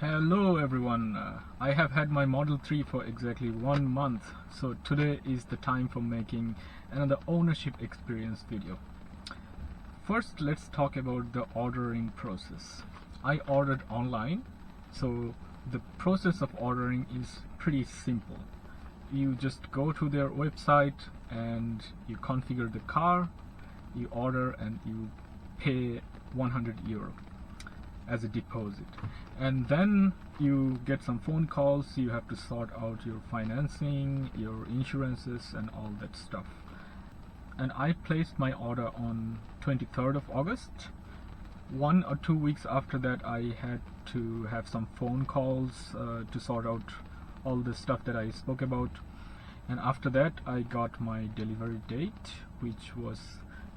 Hello everyone, I have had my Model 3 for exactly 1 month, so today is the time for making another ownership experience video. First, let's talk about the ordering process. I ordered online, so the process of ordering is pretty simple. You just go to their website and you configure the car, you order and you pay €100 as a deposit, and then you get some phone calls. You have to sort out your financing, your insurances and all that stuff. And I placed my order on 23rd of August. 1 or 2 weeks after that, I had to have some phone calls to sort out all the stuff that I spoke about, and after that I got my delivery date, which was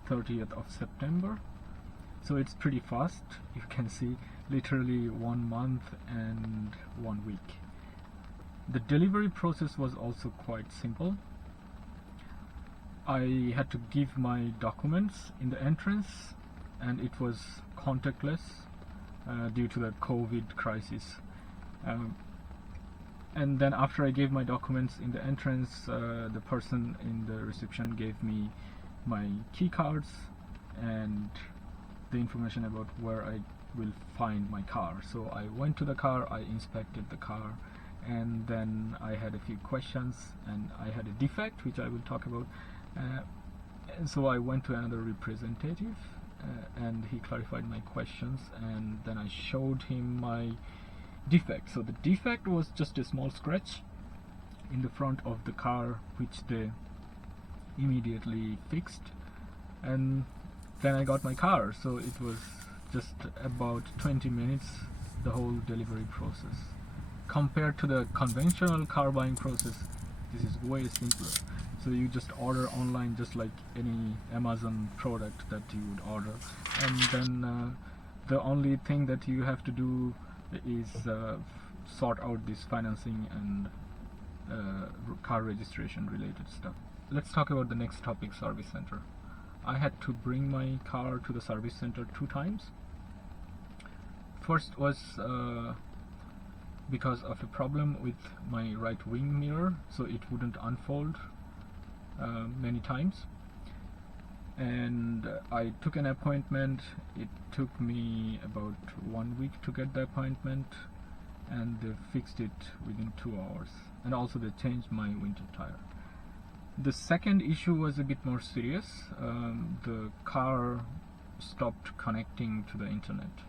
30th of September. So it's pretty fast. You can see literally 1 month and 1 week. The delivery process was also quite simple. I had to give my documents in the entrance, and it was contactless due to the COVID crisis. And then after I gave my documents in the entrance, the person in the reception gave me my key cards and the information about where I will find my car. So I went to the car, I inspected the car, and then I had a few questions, and I had a defect which I will talk about. And so I went to another representative, and he clarified my questions, and then I showed him my defect. So the defect was just a small scratch in the front of the car, which they immediately fixed, and then I got my car. So it was just about 20 minutes, the whole delivery process. Compared to the conventional car buying process, this is way simpler. So you just order online just like any Amazon product that you would order, and then the only thing that you have to do is sort out this financing and car registration related stuff. Let's talk about the next topic, service center. I had to bring my car to the service center 2 times. First was because of a problem with my right wing mirror, so it wouldn't unfold many times. And I took an appointment. It took me about 1 week to get the appointment, and they fixed it within 2 hours. And also they changed my winter tire. The second issue was a bit more serious. The car stopped connecting to the internet,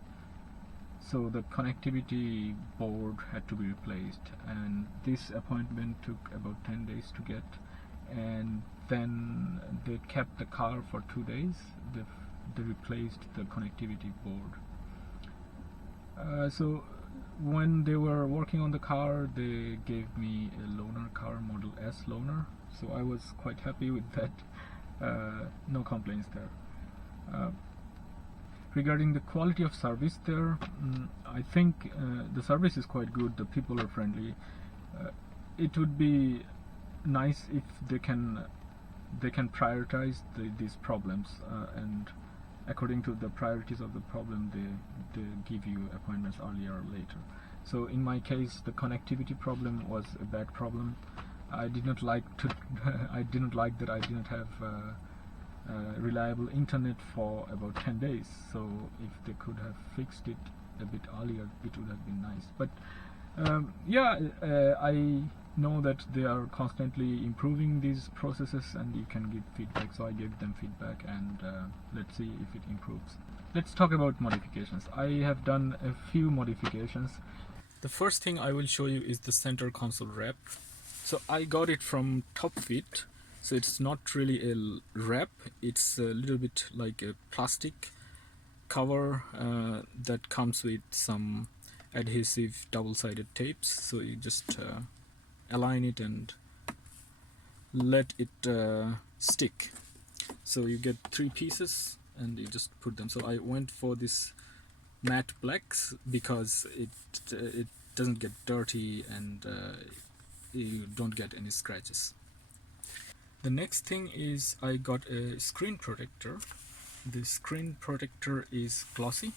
so the connectivity board had to be replaced, and this appointment took about 10 days to get. And then they kept the car for 2 days. They replaced the connectivity board. So when they were working on the car, they gave me a loaner car, Model S loaner, so I was quite happy with that. No complaints there. Regarding the quality of service there, I think the service is quite good. The people are friendly. It would be nice if they can prioritize these problems, and according to the priorities of the problem, they give you appointments earlier or later. So in my case, the connectivity problem was a bad problem. I didn't like that I didn't have reliable internet for about 10 days. So if they could have fixed it a bit earlier, it would have been nice. But I know that they are constantly improving these processes, and you can give feedback. So I gave them feedback, and let's see if it improves. Let's talk about modifications. I have done a few modifications. The first thing I will show you is the center console wrap. So I got it from Top Fit. So it's not really a wrap, it's a little bit like a plastic cover that comes with some adhesive double-sided tapes. So you just align it and let it stick. So you get 3 pieces and you just put them. So I went for this matte blacks because it doesn't get dirty, and you don't get any scratches. The next thing is I got a screen protector. The screen protector is glossy,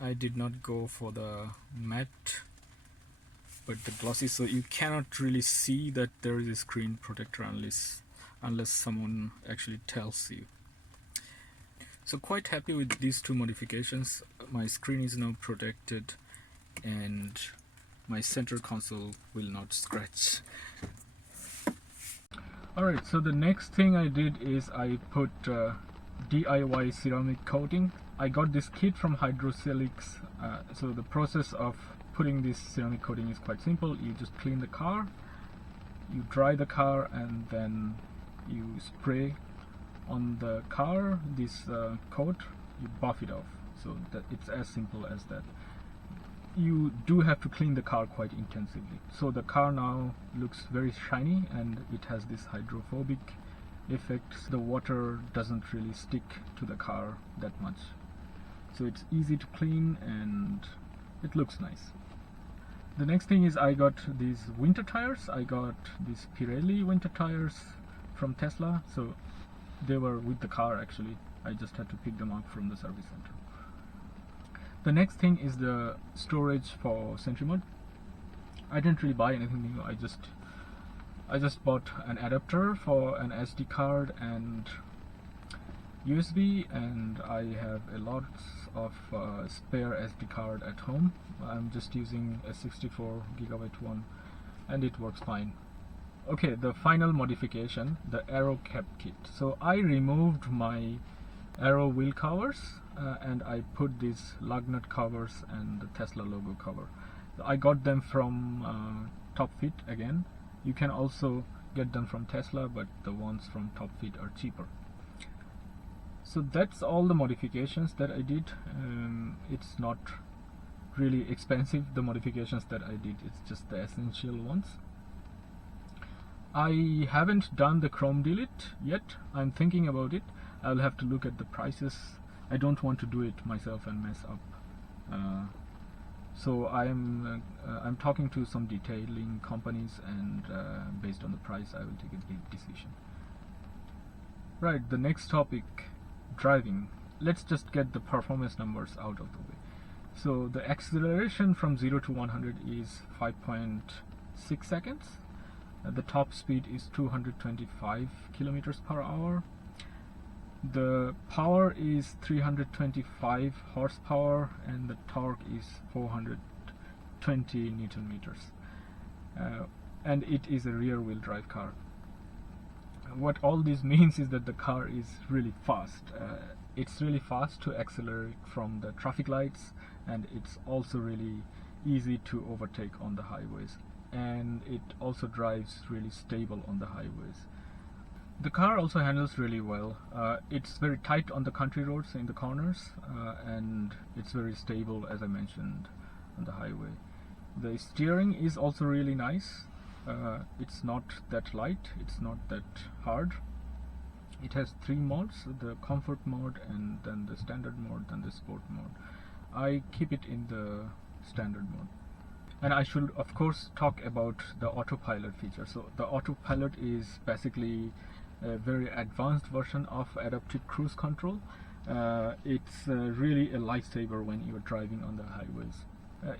I did not go for the matte but the glossy, so you cannot really see that there is a screen protector unless someone actually tells you. So quite happy with these two modifications. My screen is now protected and my center console will not scratch. Alright, so the next thing I did is I put DIY ceramic coating. I got this kit from Hydrosilics. So the process of putting this ceramic coating is quite simple. You just clean the car, you dry the car, and then you spray on the car this coat, you buff it off. So that it's as simple as that. You do have to clean the car quite intensively. So the car now looks very shiny and it has this hydrophobic effect. The water doesn't really stick to the car that much. So it's easy to clean and it looks nice. The next thing is I got these winter tires. I got these Pirelli winter tires from Tesla. So they were with the car actually. I just had to pick them up from the service center. The next thing is the storage for Sentry Mode. I didn't really buy anything new. I just bought an adapter for an SD card and USB, and I have a lot of spare SD card at home. I'm just using a 64 gigabyte one and it works fine. Okay, the final modification, the aero cap kit. So I removed my aero wheel covers and I put these lug nut covers and the Tesla logo cover. I got them from Top Fit again. You can also get them from Tesla, but the ones from Top Fit are cheaper. So that's all the modifications that I did. It's not really expensive, the modifications that I did. It's just the essential ones. I haven't done the chrome delete yet. I'm thinking about it. I'll have to look at the prices. I don't want to do it myself and mess up. So I'm talking to some detailing companies, and based on the price I will take a decision. Right, the next topic, driving. Let's just get the performance numbers out of the way. So the acceleration from 0 to 100 is 5.6 seconds. The top speed is 225 kilometers per hour. The power is 325 horsepower and the torque is 420 Newton meters. And it is a rear wheel drive car. What all this means is that the car is really fast. It's really fast to accelerate from the traffic lights, and it's also really easy to overtake on the highways, and it also drives really stable on the highways. The car also handles really well. It's very tight on the country roads in the corners, and it's very stable, as I mentioned, on the highway. The steering is also really nice. It's not that light, it's not that hard. It has 3 modes, the comfort mode, and then the standard mode, and the sport mode. I keep it in the standard mode. And I should of course talk about the autopilot feature. So the autopilot is basically a very advanced version of adaptive cruise control. It's really a lifesaver when you're driving on the highways.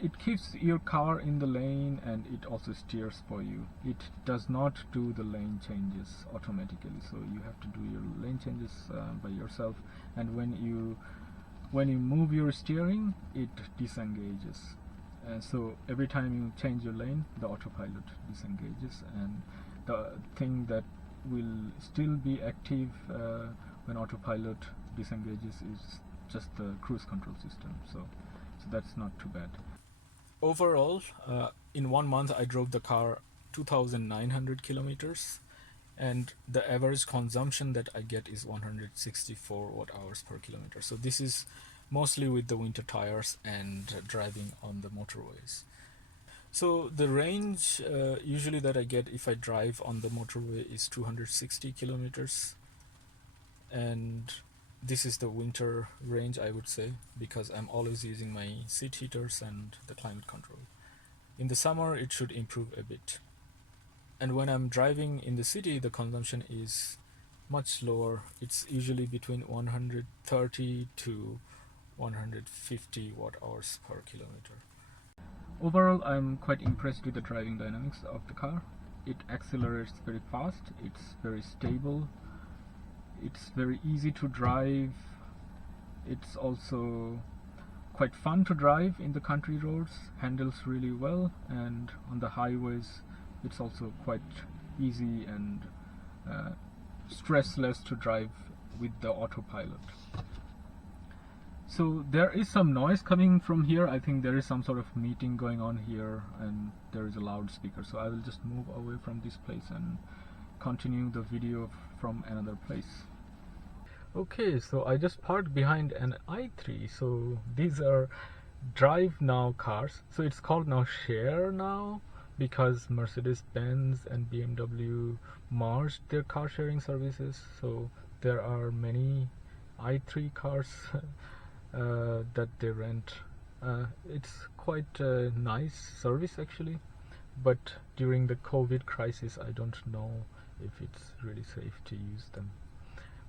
It keeps your car in the lane and it also steers for you. It does not do the lane changes automatically, so you have to do your lane changes by yourself, and when you move your steering, it disengages. So every time you change your lane, the autopilot disengages, and the thing that will still be active when autopilot disengages is just the cruise control system. So that's not too bad. Overall, in 1 month I drove the car 2,900 kilometers, and the average consumption that I get is 164 watt hours per kilometer. So this is mostly with the winter tires and driving on the motorways. So the range usually that I get if I drive on the motorway is 260 kilometers, and this is the winter range, I would say, because I'm always using my seat heaters and the climate control. In the summer it should improve a bit, and when I'm driving in the city the consumption is much lower. It's usually between 130 to 150 watt-hours per kilometer. Overall, I'm quite impressed with the driving dynamics of the car. It accelerates very fast, it's very stable, it's very easy to drive, it's also quite fun to drive in the country roads, handles really well, and on the highways it's also quite easy and stressless to drive with the autopilot. So there is some noise coming from here. I think there is some sort of meeting going on here and there is a loudspeaker, so I will just move away from this place and continue the video from another place. Okay, so I just parked behind an i3. So these are drive now cars, so it's called now share now because Mercedes-Benz and BMW merged their car sharing services. So there are many i3 cars that they rent. It's quite a nice service actually, but during the COVID crisis I don't know if it's really safe to use them.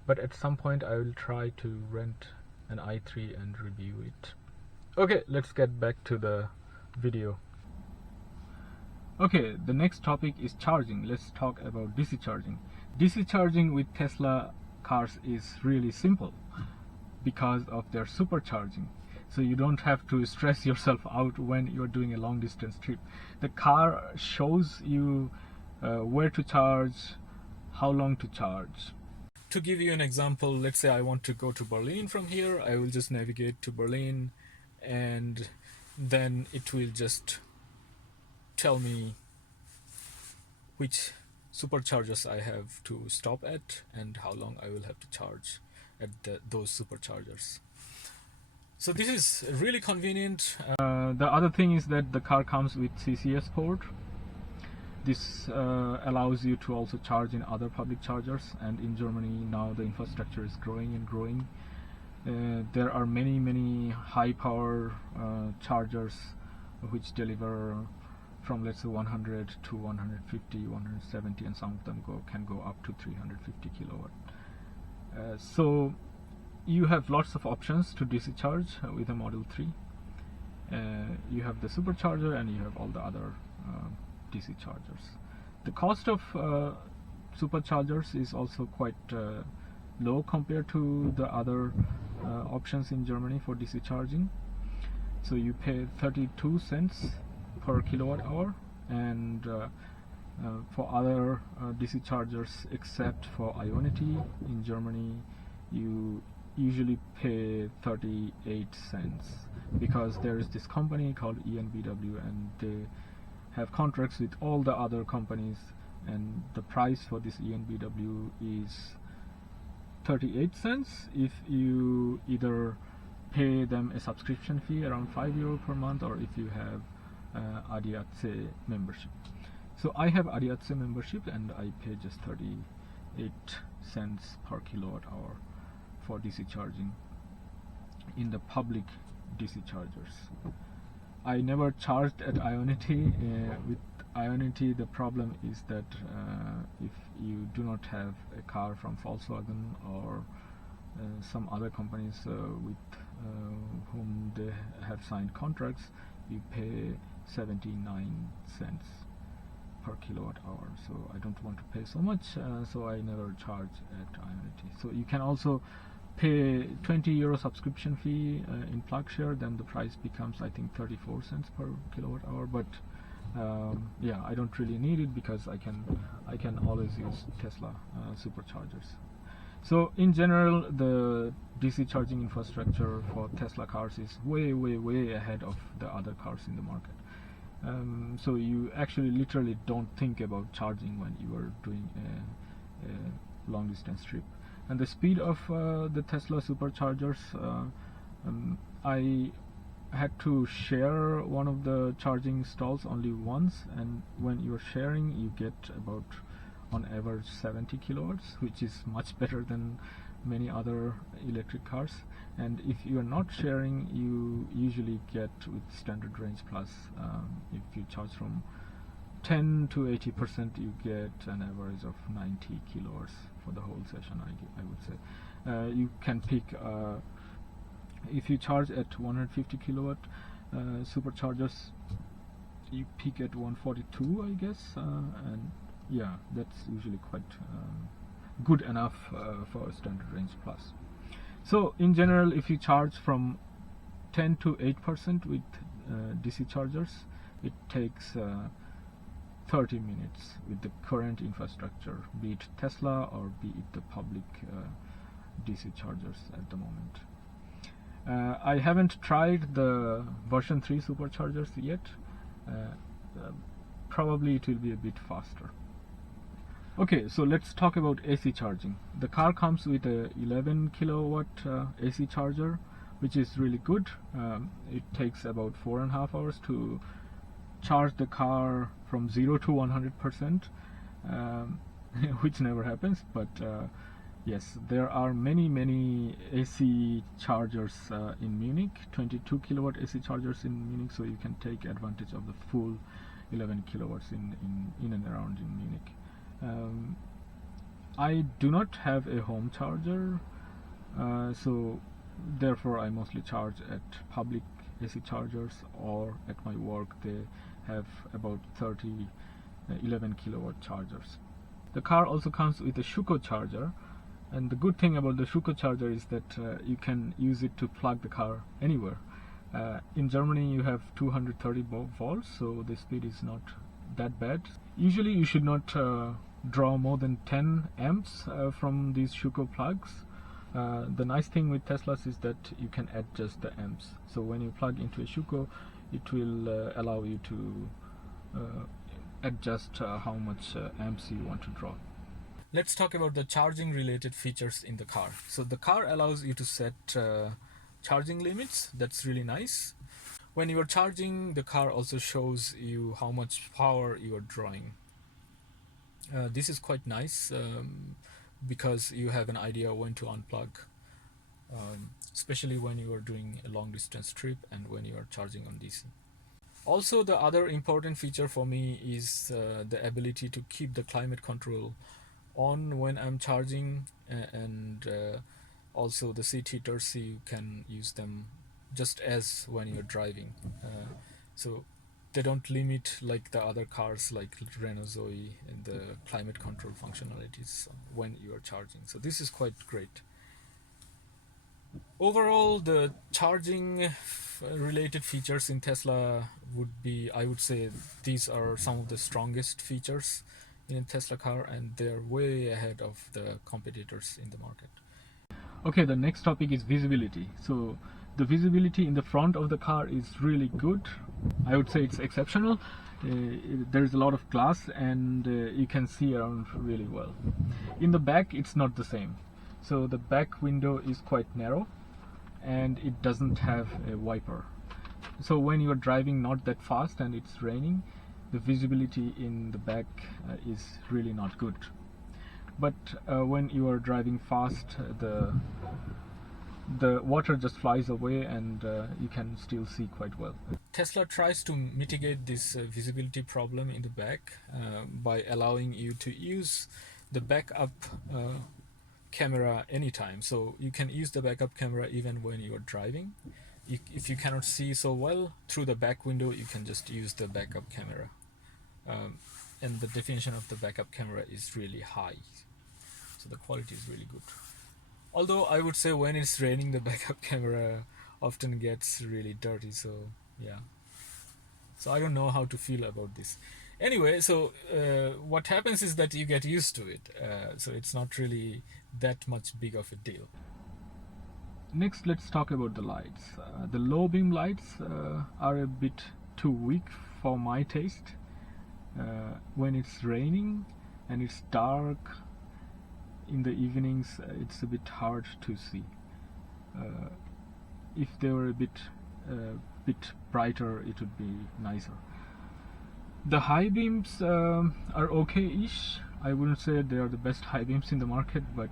But at some point I will try to rent an i3 and review it. Okay, let's get back to the video. Okay, the next topic is charging. Let's talk about DC charging. DC charging with Tesla cars is really simple because of their supercharging. So you don't have to stress yourself out when you're doing a long distance trip. The car shows you where to charge, how long to charge. To give you an example, let's say I want to go to Berlin from here. I will just navigate to Berlin and then it will just tell me which superchargers I have to stop at and how long I will have to charge at those superchargers. So this is really convenient. The other thing is that the car comes with CCS port. This allows you to also charge in other public chargers, and in Germany now the infrastructure is growing and growing. There are many high power chargers which deliver from, let's say, 100 to 150, 170, and some of them can go up to 350 kilowatt. So you have lots of options to DC charge with a Model 3. You have the supercharger and you have all the other DC chargers. The cost of superchargers is also quite low compared to the other options in Germany for DC charging. So you pay 32 cents per kilowatt hour, and for other DC chargers except for Ionity in Germany you usually pay 38 cents because there is this company called EnBW and they have contracts with all the other companies, and the price for this EnBW is 38 cents if you either pay them a subscription fee around €5 per month or if you have ADAC membership. So I have ADAC membership and I pay just 38 cents per kilowatt hour for DC charging in the public DC chargers. I never charged at Ionity. With Ionity the problem is that if you do not have a car from Volkswagen or some other companies with whom they have signed contracts, you pay 79 cents per kilowatt hour. So I don't want to pay so much, so I never charge at Ionity. So you can also pay €20 subscription fee in PlugShare, then the price becomes I think 34 cents per kilowatt hour, but yeah, I don't really need it because I can always use Tesla superchargers. So in general the DC charging infrastructure for Tesla cars is way ahead of the other cars in the market. So you actually literally don't think about charging when you are doing a long distance trip. And the speed of the Tesla superchargers, I had to share one of the charging stalls only once, and when you're sharing you get about on average 70 kilowatts, which is much better than many other electric cars. And if you are not sharing, you usually get with standard range plus, if you charge from 10 to 80%, you get an average of 90 kilowatts for the whole session, I would say. You can pick If you charge at 150 kilowatt superchargers, you peak at 142, I guess, and yeah, that's usually quite good enough for a standard range plus. So in general, if you charge from 10 to 8% with DC chargers, it takes 30 minutes with the current infrastructure, be it Tesla or be it the public DC chargers at the moment. I haven't tried the version 3 superchargers yet. Probably it will be a bit faster. Okay, so let's talk about AC charging. The car comes with a 11 kilowatt AC charger, which is really good. It takes about 4.5 hours to charge the car from 0 to 100%, which never happens, but yes, there are many AC chargers in Munich, 22 kilowatt AC chargers in Munich, so you can take advantage of the full 11 kilowatts in and around in Munich. I do not have a home charger, so therefore I mostly charge at public AC chargers, or at my work they have about 30 11 kilowatt chargers. The car also comes with a Schuko charger, and the good thing about the Schuko charger is that you can use it to plug the car anywhere. In Germany you have 230 volts, so the speed is not that bad. Usually you should not draw more than 10 amps from these Schuko plugs. The nice thing with Teslas is that you can adjust the amps. So when you plug into a Schuko, it will allow you to adjust how much amps you want to draw. Let's talk about the charging related features in the car. So the car allows you to set charging limits. That's really nice. When you are charging, the car also shows you how much power you are drawing. This is quite nice because you have an idea when to unplug, especially when you are doing a long distance trip and when you are charging on DC. Also, the other important feature for me is the ability to keep the climate control on when I'm charging, and also the seat heaters, you can use them just as when you're driving. So they don't limit like the other cars like Renault Zoe and the climate control functionalities when you are charging. So this is quite great. Overall, the charging related features in Tesla would be, I would say, these are some of the strongest features in a Tesla car, and they're way ahead of the competitors in the market. Okay, the next topic is visibility. So the visibility in the front of the car is really good. I would say it's exceptional. There's a lot of glass, and you can see around really well. In the back, it's not the same. So the back window is quite narrow, and it doesn't have a wiper. So when you're driving not that fast and it's raining, the visibility in the back is really not good. But when you are driving fast, the water just flies away, and you can still see quite well. Tesla tries to mitigate this visibility problem in the back by allowing you to use the backup camera anytime. So you can use the backup camera even when you are driving. If you cannot see so well through the back window, you can just use the backup camera. And the definition of the backup camera is really high, so the quality is really good. Although I would say when it's raining, the backup camera often gets really dirty, so yeah. So I don't know how to feel about this. Anyway, so what happens is that you get used to it, so it's not really that much big of a deal. Next, let's talk about the lights. The low beam lights are a bit too weak for my taste. When it's raining and it's dark in the evenings, it's a bit hard to see. If they were a bit brighter, it would be nicer. The high beams are okay-ish. I wouldn't say they are the best high beams in the market, but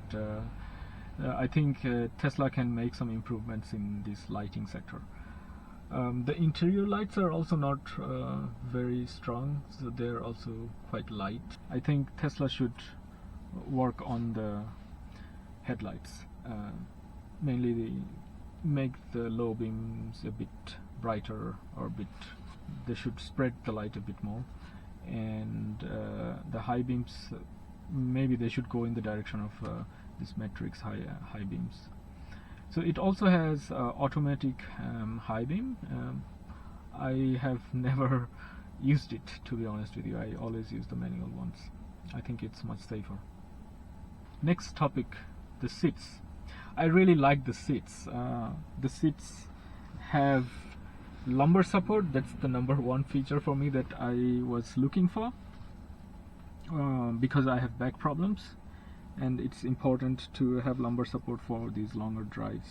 I think Tesla can make some improvements in this lighting sector. The interior lights are also not very strong, so they're also quite light. I think Tesla should work on the headlights, mainly make the low beams a bit brighter, or they should spread the light a bit more, and the high beams, maybe they should go in the direction of this matrix high beams. So it also has automatic high beam. I have never used it, to be honest with you. I always use the manual ones. I think it's much safer. Next topic, the seats. I really like the seats. The seats have lumbar support. That's the number one feature for me that I was looking for, because I have back problems, and it's important to have lumbar support for these longer drives.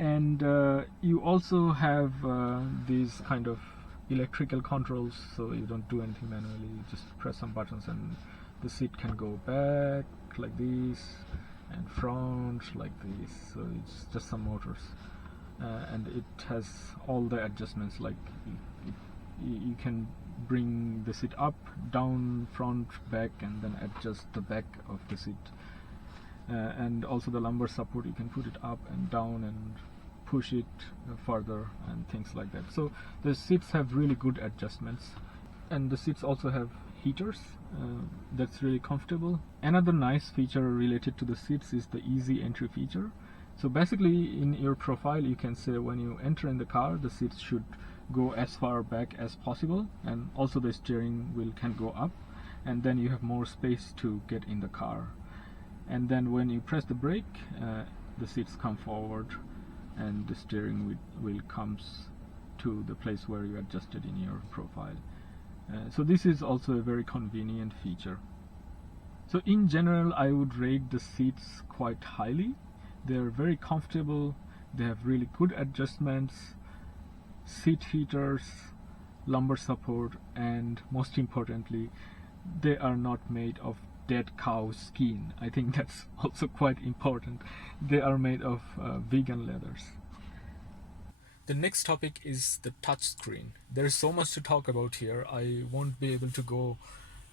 And you also have these kind of electrical controls, so you don't do anything manually. You just press some buttons and the seat can go back like this and front like this. So it's just some motors, and it has all the adjustments, like you can bring the seat up, down, front, back, and then adjust the back of the seat. And also the lumbar support, you can put it up and down and push it further and things like that. So the seats have really good adjustments, and the seats also have heaters. That's really comfortable. Another nice feature related to the seats is the easy entry feature. So basically, in your profile you can say when you enter in the car, the seats should go as far back as possible, and also the steering wheel can go up, and then you have more space to get in the car. And then when you press the brake, the seats come forward and the steering wheel comes to the place where you adjusted in your profile. So this is also a very convenient feature. So in general, I would rate the seats quite highly. They're very comfortable, they have really good adjustments, seat heaters, lumbar support, and most importantly, they are not made of dead cow skin. I think that's also quite important. They are made of vegan leathers. The next topic is the touch screen. There's so much to talk about here. I won't be able to go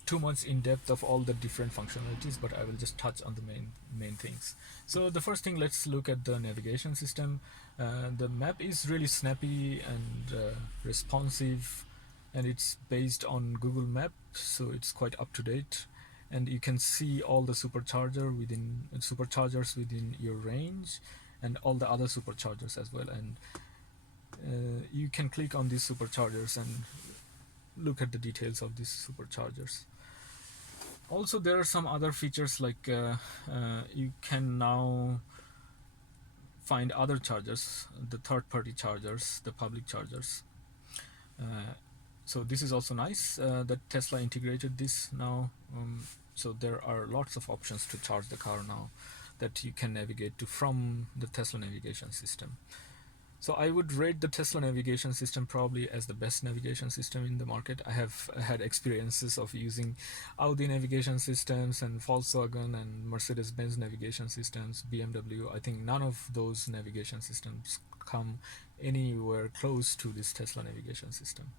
too much in depth of all the different functionalities, but I will just touch on the main things. So the first thing, let's look at the navigation system. The map is really snappy and responsive, and it's based on Google Maps, so it's quite up to date. And you can see all the superchargers within your range, and all the other superchargers as well. And you can click on these superchargers and look at the details of these superchargers. Also, there are some other features, like you can now find other chargers, the third-party chargers, the public chargers. So this is also nice that Tesla integrated this now. So there are lots of options to charge the car now that you can navigate to from the Tesla navigation system. So I would rate the Tesla navigation system probably as the best navigation system in the market. I have had experiences of using Audi navigation systems and Volkswagen and Mercedes-Benz navigation systems, BMW. I think none of those navigation systems come anywhere close to this Tesla navigation system.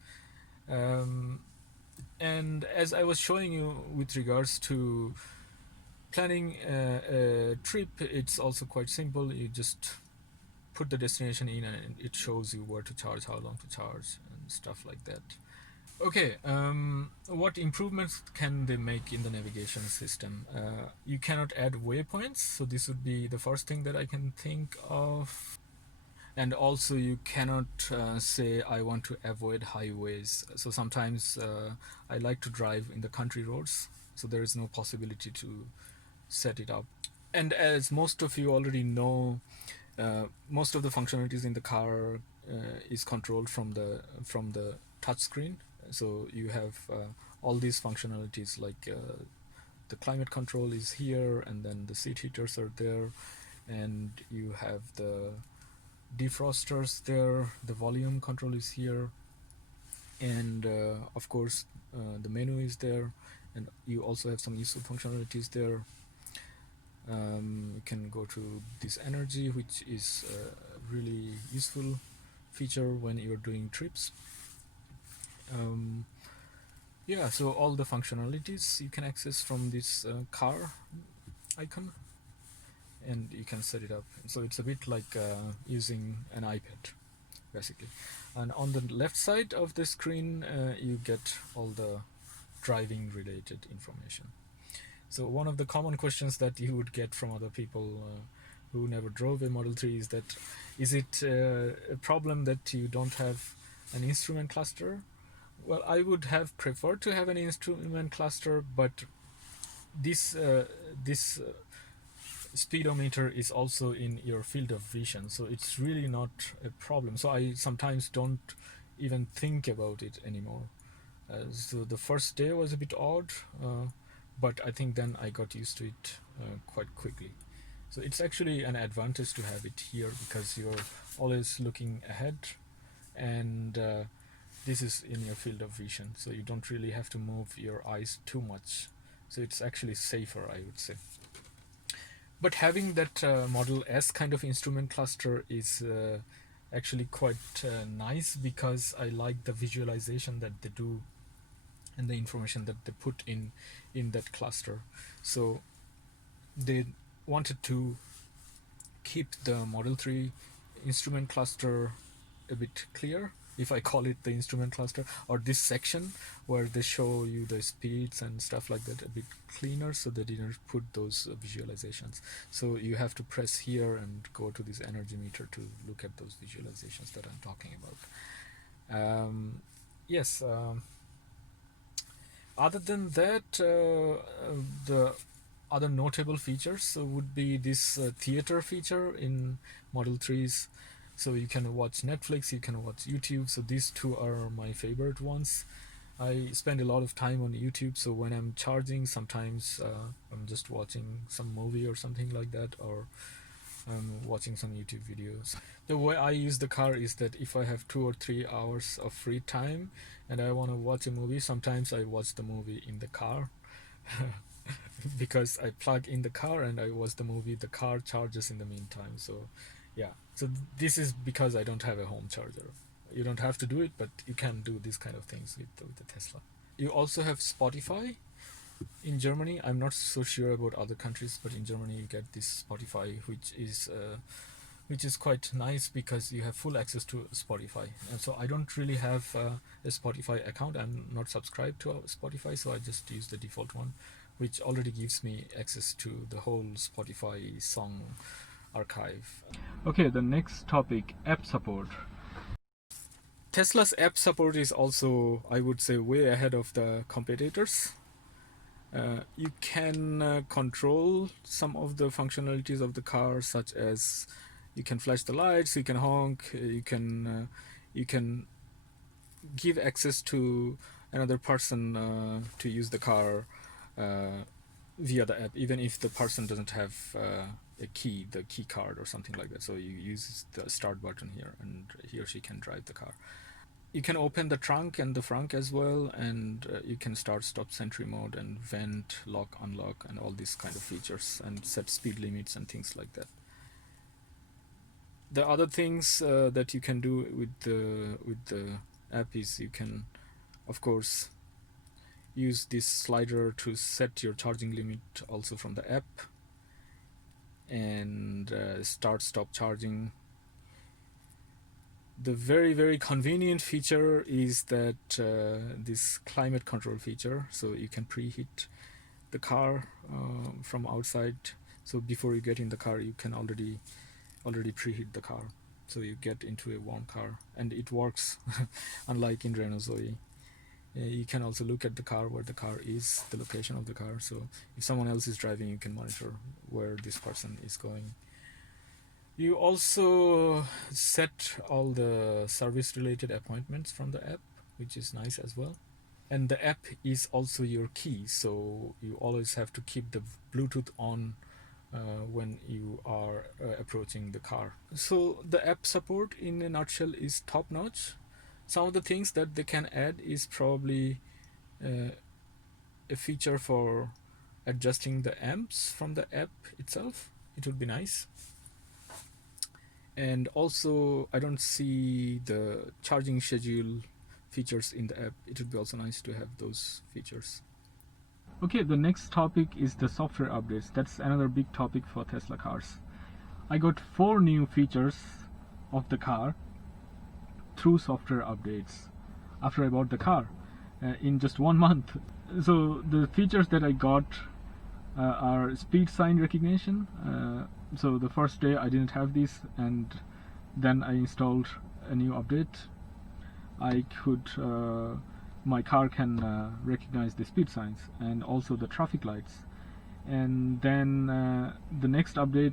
And as I was showing you with regards to planning a trip, it's also quite simple. You just put the destination in and it shows you where to charge, how long to charge, and stuff like that. Okay, what improvements can they make in the navigation system? You cannot add waypoints, so this would be the first thing that I can think of. And also you cannot say I want to avoid highways. So sometimes I like to drive in the country roads, so there is no possibility to set it up. And as most of you already know, most of the functionalities in the car is controlled from the touch screen. So you have all these functionalities, like the climate control is here, and then the seat heaters are there, and you have the defrosters there, the volume control is here, and of course the menu is there, and you also have some useful functionalities there. You can go to this energy, which is a really useful feature when you're doing trips. Yeah, so all the functionalities you can access from this car icon. and you can set it up. So it's a bit like using an iPad basically. And on the left side of the screen you get all the driving related information. So one of the common questions that you would get from other people who never drove a Model 3 is that, is it a problem that you don't have an instrument cluster? Well, I would have preferred to have an instrument cluster, but this speedometer is also in your field of vision, so it's really not a problem. So I sometimes don't even think about it anymore. So the first day was a bit odd, but I think then I got used to it quite quickly. So it's actually an advantage to have it here because you're always looking ahead, and this is in your field of vision, so you don't really have to move your eyes too much. So it's actually safer, I would say. But having that Model S kind of instrument cluster is actually quite nice, because I like the visualization that they do and the information that they put in that cluster. So they wanted to keep the Model 3 instrument cluster a bit clear, if I call it the instrument cluster, or this section where they show you the speeds and stuff like that, a bit cleaner, so they didn't put those visualizations. So you have to press here and go to this energy meter to look at those visualizations that I'm talking about. Yes. Other than that, the other notable features would be this theater feature in Model 3s. So you can watch Netflix, you can watch YouTube. So these two are my favorite ones. I spend a lot of time on YouTube, so when I'm charging, sometimes I'm just watching some movie or something like that, or I'm watching some YouTube videos. The way I use the car is that if I have 2 or 3 hours of free time and I want to watch a movie, sometimes I watch the movie in the car. Because I plug in the car and I watch the movie, the car charges in the meantime. So yeah, so this is because I don't have a home charger. You don't have to do it, but you can do these kind of things with the Tesla. You also have Spotify in Germany. I'm not so sure about other countries, but in Germany you get this Spotify, which is quite nice because you have full access to Spotify. And so I don't really have a Spotify account. I'm not subscribed to Spotify, so I just use the default one, which already gives me access to the whole Spotify song archive. Okay, the next topic, app support. Tesla's app support is also, I would say, way ahead of the competitors. You can control some of the functionalities of the car, such as you can flash the lights, you can honk, you can give access to another person to use the car via the app, even if the person doesn't have a key, the key card or something like that. So you use the start button here, and he or she can drive the car. You can open the trunk and the frunk as well, and you can start stop sentry mode and vent, lock, unlock, and all these kind of features, and set speed limits and things like that. The other things that you can do with the app is you can, of course, use this slider to set your charging limit also from the app, and start stop charging. The very convenient feature is that this climate control feature, so you can preheat the car from outside. So before you get in the car, you can already preheat the car, so you get into a warm car, and it works. Unlike in Renault Zoe, you can also look at the car, where the car is, the location of the car. So if someone else is driving, you can monitor where this person is going. You also set all the service related appointments from the app, which is nice as well. And the app is also your key, so you always have to keep the Bluetooth on when you are approaching the car. So the app support in a nutshell is top notch. Some of the things that they can add is probably a feature for adjusting the amps from the app itself. It would be nice. And also, I don't see the charging schedule features in the app. It would be also nice to have those features. Okay, the next topic is the software updates. That's another big topic for Tesla cars. I got 4 new features of the car through software updates after I bought the car in just 1 month. So the features that I got are speed sign recognition. So the first day I didn't have this, and then I installed a new update. I could my car can recognize the speed signs and also the traffic lights. And then the next update,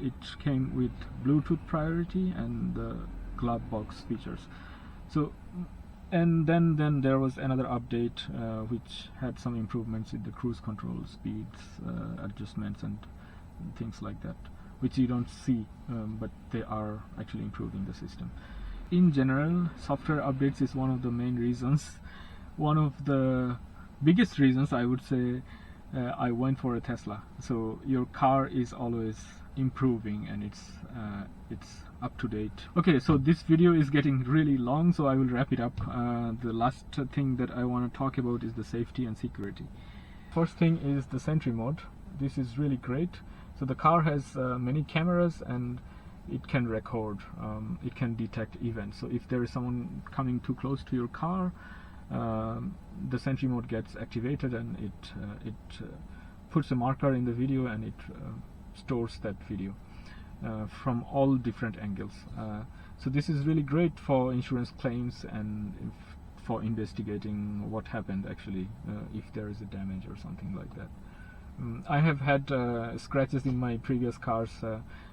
it came with Bluetooth priority and the glove box features. So, and then there was another update which had some improvements in the cruise control, speeds adjustments and things like that, which you don't see, but they are actually improving the system. In general, software updates is one of the main reasons, one of the biggest reasons I would say I went for a Tesla. So your car is always improving and it's up to date. Okay, so this video is getting really long, so I will wrap it up. The last thing that I want to talk about is the safety and security. First thing is the Sentry mode. This is really great. So the car has many cameras and it can record, it can detect events. So if there is someone coming too close to your car, the Sentry mode gets activated and it puts a marker in the video and it stores that video from all different angles. So this is really great for insurance claims and for investigating what happened actually, if there is a damage or something like that. I have had scratches in my previous cars.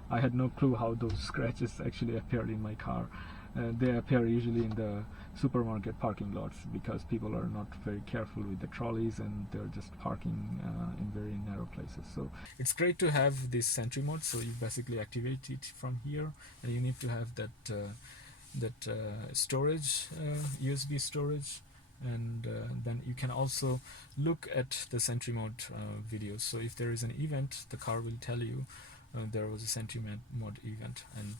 I had no clue how those scratches actually appeared in my car. They appear usually in the supermarket parking lots because people are not very careful with the trolleys and they're just parking in very narrow places. So it's great to have this Sentry mode. So you basically activate it from here, and you need to have that storage, USB storage, and then you can also look at the Sentry mode videos. So if there is an event, the car will tell you there was a Sentry mode event, and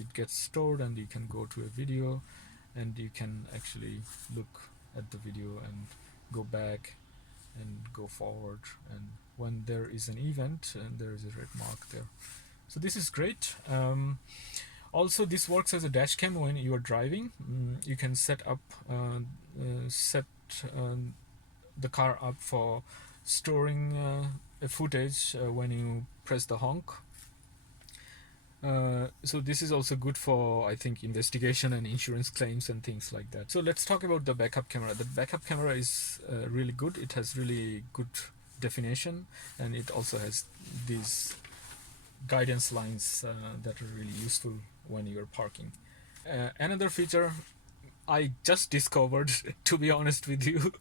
it gets stored, and you can go to a video and you can actually look at the video and go back and go forward, and when there is an event, and there is a red mark there. So this is great. Also, this works as a dash cam when you are driving. You can set up the car up for storing a footage when you press the honk. So this is also good for, I think, investigation and insurance claims and things like that. So let's talk about the backup camera. The backup camera is really good. It has really good definition, and it also has these guidance lines that are really useful when you're parking. Another feature I just discovered, to be honest with you.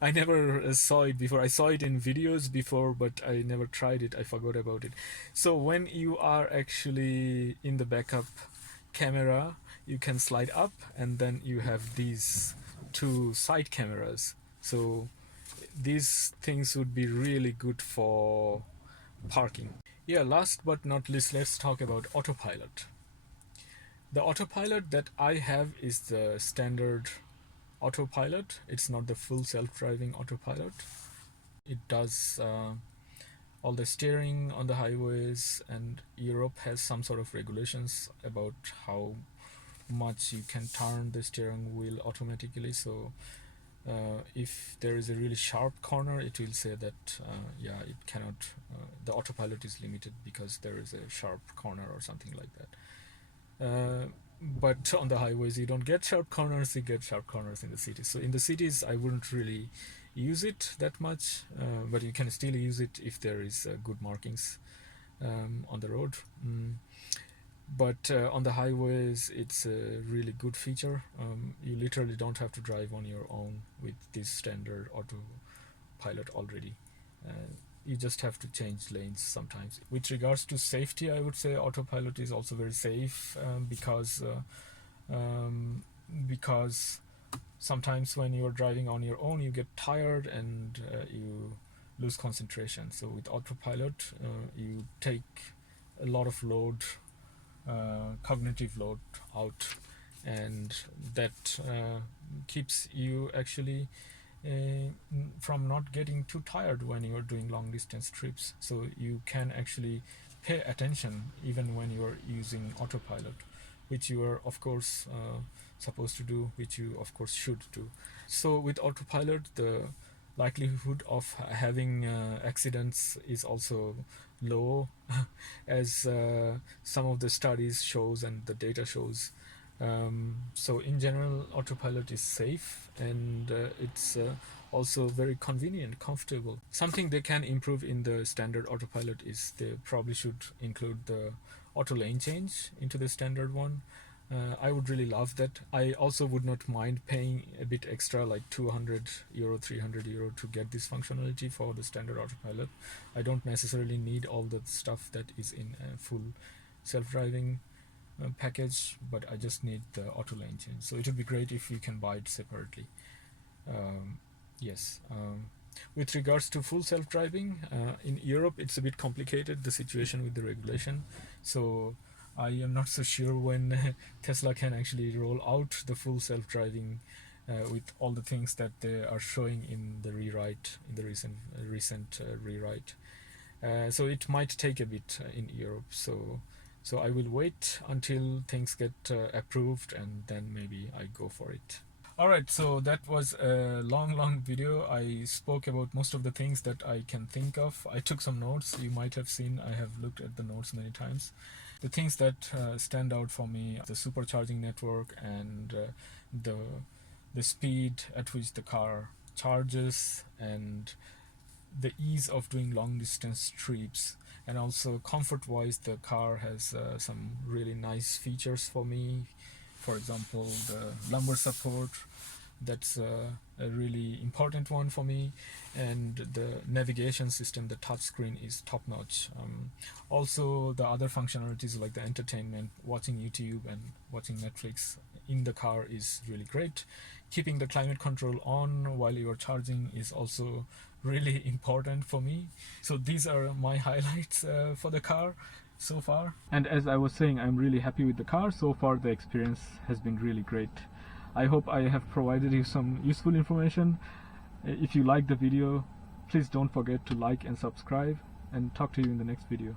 I never saw it before. I saw it in videos before, but I never tried it. I forgot about it. So when you are actually in the backup camera, you can slide up, and then you have these 2 side cameras. So these things would be really good for parking. Yeah, last but not least, let's talk about autopilot. The autopilot that I have is the standard autopilot. It's not the full self-driving autopilot. It does all the steering on the highways, and Europe has some sort of regulations about how much you can turn the steering wheel automatically. So if there is a really sharp corner, it will say that yeah, it cannot, the autopilot is limited because there is a sharp corner or something like that. But on the highways you don't get sharp corners, you get sharp corners in the cities. So in the cities I wouldn't really use it that much, but you can still use it if there is good markings on the road. But on the highways it's a really good feature. You literally don't have to drive on your own with this standard autopilot already. You just have to change lanes sometimes. With regards to safety, I would say autopilot is also very safe, because sometimes when you're driving on your own you get tired and you lose concentration. So with autopilot you take a lot of load, cognitive load out, and that keeps you actually from not getting too tired when you're doing long distance trips. So you can actually pay attention even when you're using autopilot, which you are of course supposed to do, which you of course should do. So with autopilot, the likelihood of having accidents is also low, as some of the studies shows and the data shows. So in general, autopilot is safe, and it's also very convenient, comfortable. Something they can improve in the standard autopilot is they probably should include the auto lane change into the standard one. I would really love that. I also would not mind paying a bit extra, like €200, €300 to get this functionality for the standard autopilot. I don't necessarily need all the stuff that is in a full self-driving package, but I just need the auto lane change. So it would be great if you can buy it separately. Yes. With regards to full self-driving, in Europe it's a bit complicated, the situation with the regulation. So I am not so sure when Tesla can actually roll out the full self-driving with all the things that they are showing in the rewrite, in the recent rewrite. So it might take a bit in Europe. So I will wait until things get approved, and then maybe I go for it. Alright, so that was a long video. I spoke about most of the things that I can think of. I took some notes. You might have seen I have looked at the notes many times. The things that stand out for me, the supercharging network, and the speed at which the car charges, and the ease of doing long distance trips, and also comfort wise the car has some really nice features for me. For example, the lumbar support, that's a really important one for me, and the navigation system, the touchscreen is top notch. Also the other functionalities like the entertainment, watching YouTube and watching Netflix in the car is really great. Keeping the climate control on while you are charging is also really important for me. So these are my highlights for the car so far. And as I was saying, I'm really happy with the car. So far the experience has been really great. I hope I have provided you some useful information. If you liked the video, please don't forget to like and subscribe, and talk to you in the next video.